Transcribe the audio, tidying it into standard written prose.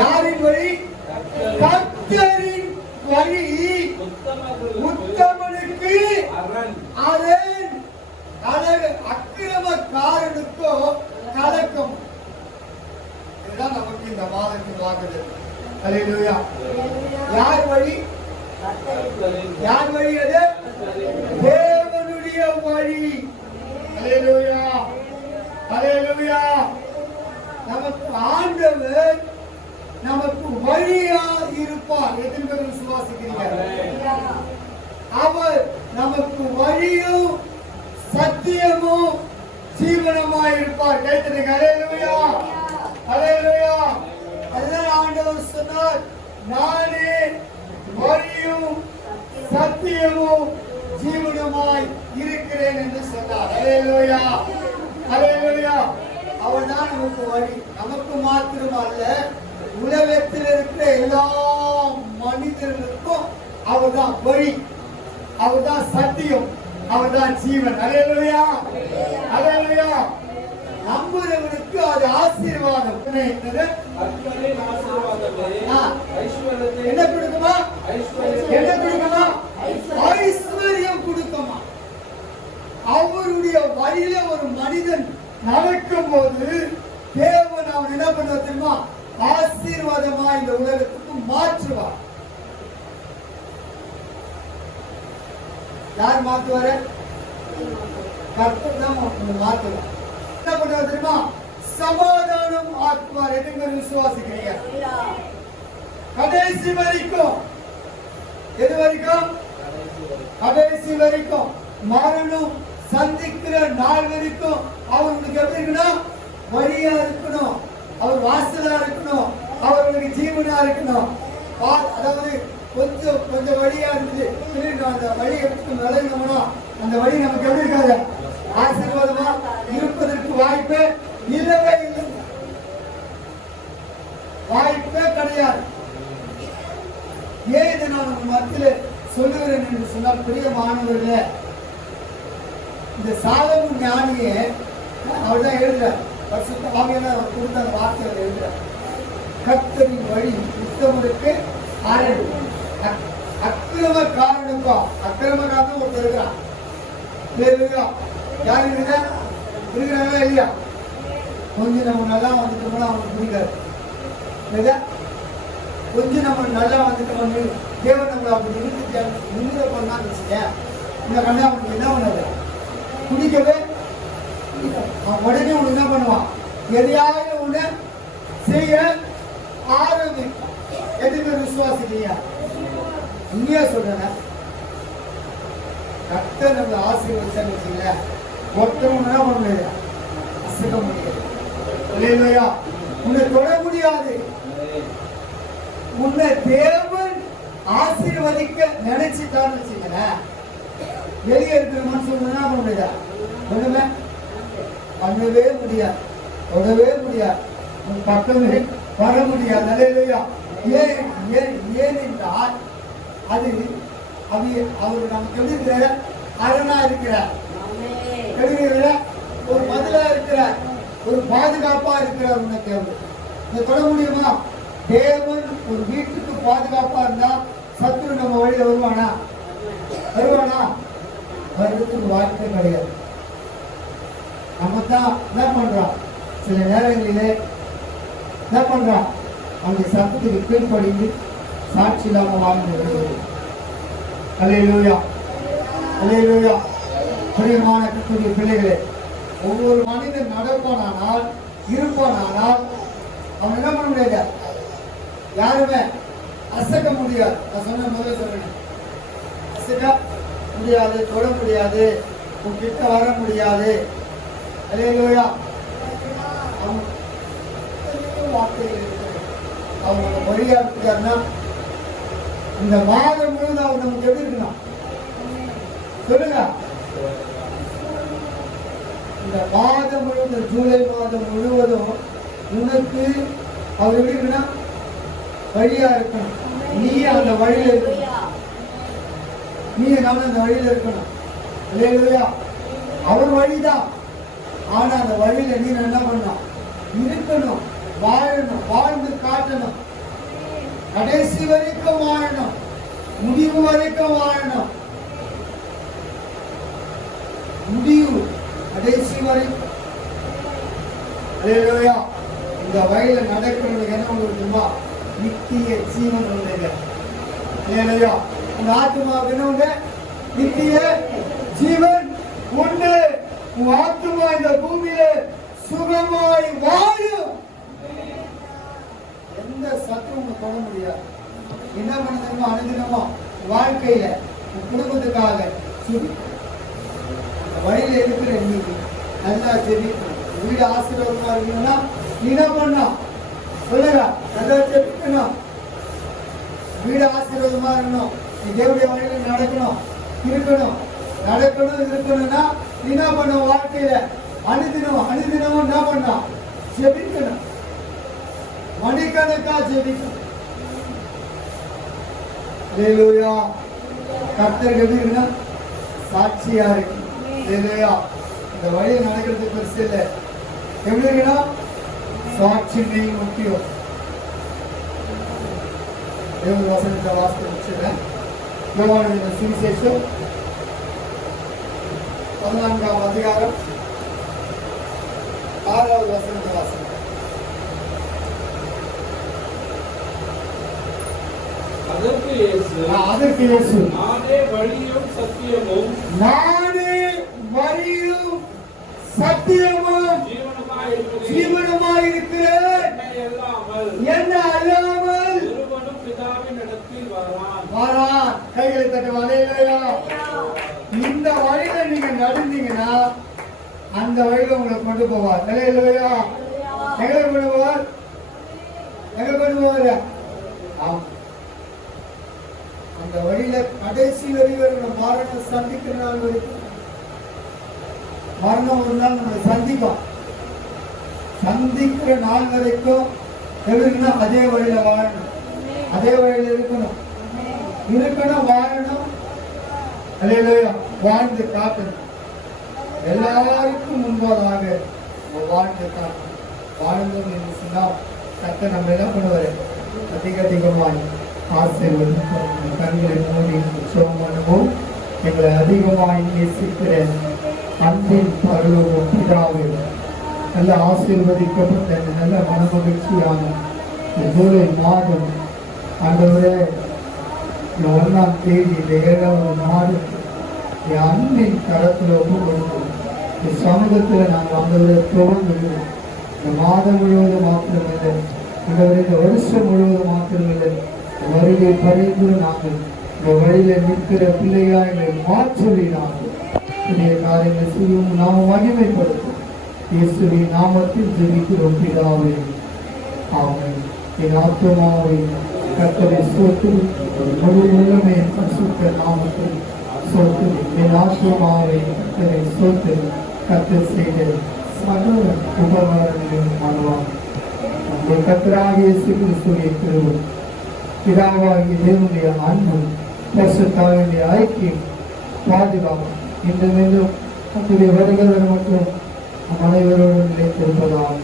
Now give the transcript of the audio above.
யாரின் வழி? கர்த்தரின் வழி உத்தமனுக்கு அரண், அக்கிரமக்காரனுக்கோ கலக்கம். இதுதான் நமக்கு இந்த மாதத்தின் வாக்குதல். அல்லேலூயா. யார் வழி? யார் வழி? அது தேவனுடைய வழி. அல்லேலூயா, அல்லேலூயா. நமக்கு ஆண்டவர் நமக்கு வழியா இருப்பார். எத்தனை பேர் விசுவாசிக்கிறீர்கள்? அவர் நமக்கு வழியும் சத்தியமும் ஜீவனமாய் இருப்பார். கைத்தட்டுங்க. அல்லேலூயா, அல்லேலூயா. அதுதான் ஆண்டவர் சொன்னார், நானே வழியும் சத்தியமும் ஜீவனமாய் இருக்கிறேன் என்று சொன்னார். அல்லேலூயா, அல்லேலூயா. அவர் தான் நமக்கு வழி. நமக்கு மாத்திரம் அல்ல, உலகத்தில் இருக்கிற எல்லா மனிதர்களுக்கும் அவர் தான் வழி, அவர் தான் சத்தியம், அவர் தான் ஜீவன். அல்லேலூயா, அல்லேலூயா. நம்புறவனுக்கு அது ஆசீர்வாதம். என்ன கொடுக்குமா? என்ன கொடுக்குமா? ஐஸ்வர்யம் கொடுக்குமா? அவருடைய வழியில ஒரு மனிதன் நடக்கும் போது தேவன் அவன் என்ன பண்ண தெரியுமா? ஆசீர்வாதமா இந்த உலகத்துக்கு மாற்றுவார். யார் மாற்றுவார? கர்த்தர் தான் மாற்றுவார். என்ன பண்ணுவார் தெரியுமா? சமாதானம் ஆக்குவார். எதுங்க விசுவாசிக்கிறீங்க? கடைசி வரைக்கும். எது வரைக்கும்? கடைசி வரைக்கும். மரணம் சந்திக்கிற நாள் வரைக்கும் அவர்களுக்கு எப்படி இருக்கணும்? வழியா இருக்கணும், அவர் வாசலா இருக்கணும், அவர்களுக்கு ஜீவனா இருக்கணும். அதாவது கொஞ்சம் வழியா இருந்துச்சு, அந்த வழி எடுத்து விளையணும்னா அந்த வழி நமக்கு எப்படி இருக்காது? ஆசீர்வாதமா இருப்பதற்கு வாய்ப்பே இல்லவே இல்லை, வாய்ப்பே கிடையாது. ஏன் இதை நான் உங்க மத்தியில் சொல்லுகிறேன் என்று சொன்னால், பிரியமானவர்களே, இந்த சாலமோன் ஞானியே அவர் தான் எழுதுறார். பரிசுத்த ஆவியானவர் கொடுத்த அந்த வார்த்தைகளை எழுதுறார். கர்த்தரின் வழி உத்தமனுக்கு அரண், அக்கிரமக்காரனுக்கோ. அக்கிரமக்காரன் ஒருத்தர் இருக்கிறான். யாரு இருக்கிறாங்களா இல்லையா? கொஞ்சம் நம்ம நல்லா வந்துட்டோம்னா அவனுக்கு பிடிக்காது. கொஞ்சம் நம்ம நல்லா வந்துட்டோம், தேவன் நம்மளை அப்படி நின்று பண்ணான்னு வச்சுக்கேன், இந்த கண்ணா அவனுக்கு என்ன பண்ணாது? குடிக்கவே உடனே உனக்கு என்ன பண்ணுவான்? எதையாவது உன்னை செய்ய ஆரம்பிக்கும். எதுக்கு விசுவாசிக்கீங்க? உண்மையா சொல்றேன், கர்த்தர் நம்மளை ஆசீர்வதிச்சான்னு வச்சுக்கல, ஒருத்தர் என்ன பண்ண முடியாது, அசைக்க முடியாது. இல்லையா? உன்னை தொட முடியாது. உன்னை தேவன் ஆசீர்வதிக்க நினைச்சுட்டான்னு வச்சுக்கல, வெளியே இருக்கிற மனுஷன் என்ன பண்ண முடியாது? ஒண்ணுமே பண்ணவே முடியாது, தொடவே முடியாது, உன் பக்கமே வர முடியாது. அல்லேலூயா. ஏன் என்றால் அது அவர் நமக்கு எழுதுகிற அரணா இருக்கிறார், எழுதுகிற ஒரு மதிலா இருக்கிறார், ஒரு பாதுகாப்பா இருக்கிறார். உனக்கு இதை தொட முடியுமா? தேவன் ஒரு வீட்டுக்கு பாதுகாப்பா இருந்தா சத்துரு நம்ம வழியில வருவானா? வருவானா? வருவதற்கு வாய்ப்பே கிடையாது. நம்ம தான் என்ன பண்றோம்? சில நேரங்களிலே என்ன பண்றோம்? அந்த சத்தத்துக்கு கீழ்ப்படிந்து சாட்சி இல்லாம வாழ்ந்து வருவது. அல்லேலூயா, அல்லேலூயா. பிரியமான கர்த்தருடைய பிள்ளைகளே, ஒவ்வொரு மனிதன் நடப்பானால் இருப்பானால் அவன் என்ன பண்ண முடியாது? யாருமே அசைக்க முடியாது. நான் சொன்ன முதல்ல சொல்றேன், அசைக்க முடியாது, தொட முடியாது, உன் கிட்ட வர முடியாது. அல்லேலூயா. அவங்க வழியா இருக்காருன்னா இந்த மாதம் முழுவதும் அவர் நமக்கு எப்படி இருக்கணும் சொல்லுங்க? இந்த மாதம் முழுவதும், ஜூலை மாதம் முழுவதும் உனக்கு அவர் எப்படி இருக்கணும்? வழியா இருக்கணும். நீ அந்த வழியில இருக்கணும், நீ அந்த வழியில இருக்கணும். அல்லேலூயா. அவர் வழிதான், ஆனா அந்த வழியில நீ என்ன பண்ணணும்? இருக்கணும், வாழணும், வாழ்ந்து காட்டணும். அல்லேலூயா. இந்த வழியில நடக்கிறவங்களுக்கு என்ன உங்களுக்கு தெரியுமா? நித்திய ஜீவன் உண்டு. அல்லேலூயா. இந்த ஆத்துமாவுக்கு என்ன உண்டு? நித்திய ஜீவன் உண்டு. உன் ஆத்துமா இந்த பூமியில சுகமாய் வாழும். எந்த சத்துவம் தொட முடியாது. என்ன பண்ணணுமோ அனுதினமோ வாழ்க்கையில குடும்பத்துக்காக வழியில இருக்கிற நீ நல்லா ஜெபிக்கணும். வீடு ஆசீர்வாதமா இருக்கணும்னா நீ என்ன பண்ணணும் சொல்லுங்க, நல்லா ஜெபிக்கணும். வீடு ஆசீர்வாதமா இருக்கணும். நீ தேவனுடைய வழியில நடக்கணும் இருக்கணும். இருக்கணும்னா நீ என்ன பண்ணும்? வாழ்க்கையில அனுதினமும் என்ன பண்ணணும்? ஜெபிக்கணும். மணிக்கணக்கா ஜெபிக்கணும். அல்லேலூயா. கர்த்தர் எப்படி இருக்குன்னா சாட்சியா இருக்கு. அல்லேலூயா. இந்த வழியை நடக்கிறது பெருசு இல்லை. எப்படி இருக்குன்னா சாட்சி முக்கியம். தேவ வசனத்தை வாசித்து முடிச்சுட்டேன். யோவானுடைய சுவிசேஷம் 14ஆம் அதிகாரம் 6வது வசனத்தை வாசிக்கிறேன். அதற்கு இயேசு நானே வழியும் சத்தியமும் ஜீவனுமாய் இருக்கிறேன். என்ன அல்லாமல் வரான். கைகளை தட்டு. அல்லேலூயா. இந்த வழியில நீங்க நடந்தீங்கன்னா அந்த வழியில உங்களை கொண்டு போவார். அல்லேலூயா. எங்களை கொண்டு போவார். எங்க கொண்டு போவார்? அந்த வழியில கடைசி வரைக்கும் மரணம் சந்திக்கிற நாள் வரைக்கும். மரணம் ஒரு நாள் நம்ம சந்திக்கிற நாள் வரைக்கும் எப்படின்னா அதே வழியில வாழணும். அதே வழியில இருக்கணும். வாழணும். அல்லேலூயா. வாழ்ந்து காட்டணும். எல்லாருக்கும் முன்பதாக வாழ்ந்து காட்டணும். வாழணும் என்று சொன்னால் கர்த்தர் நம்ம என்ன பண்ணுவாரு? அதிகமாய் ஆசீர்வதிப்பார். கண்களை மூடி ஜெபம் பண்ணுவோம். எங்களை அதிகமாய் நேசிக்கிற அன்பின் பரலோக பிதாவே, நல்ல ஆசீர்வதிக்கப்பட்ட நல்ல மனமகிழ்ச்சியான ஜூலை மாதம் ஆண்டவரே 1ஆம் தேதி இந்த 7வது மாதத்தில் அன்பின் கரத்தில் ஒப்புக்கொடுக்கும் இந்த சமூகத்தில் நாங்கள் ஆண்டவரை துவங்குகிறோம். இந்த மாதம் முழுவதும் மாத்திரமில்லை, ஆண்டவரே இந்த வருஷம் முழுவதும் மாத்திரமில்லை, வருகை பறிந்து நாங்கள் இந்த வழியில நிற்கிற பிள்ளையா எங்களை மாற்றவி நாங்கள் புதிய காரியங்கள் செய்யும். நாம் மகிமைப்படுத்தும் இயேசுவின் நாமத்தில் ஜெபிக்கிறோம் பிதாவே. ஆமென். என் ஆத்துமாவை கர்த்தரை ஸ்தோத்திரி, முழு உள்ளமே பரிசுத்த நாமத்தில் ஸ்தோத்திரி. என் ஆத்துமாவை கர்த்தரை ஸ்தோத்திரி. கர்த்தர் செய்த சகல உபகாரங்களையும் மறவான். நம்முடைய கர்த்தராகிய இயேசு கிறிஸ்துவின் கிருபை, பிதாவாகிய தேவனுடைய அன்பு, பரிசுத்தாவினுடைய ஐக்கியம், பாதுகாப்பு இந்த மீண்டும் நம்முடைய வருகிற மற்றும் அனைவரோடும் நிலைத்திருப்பதாக.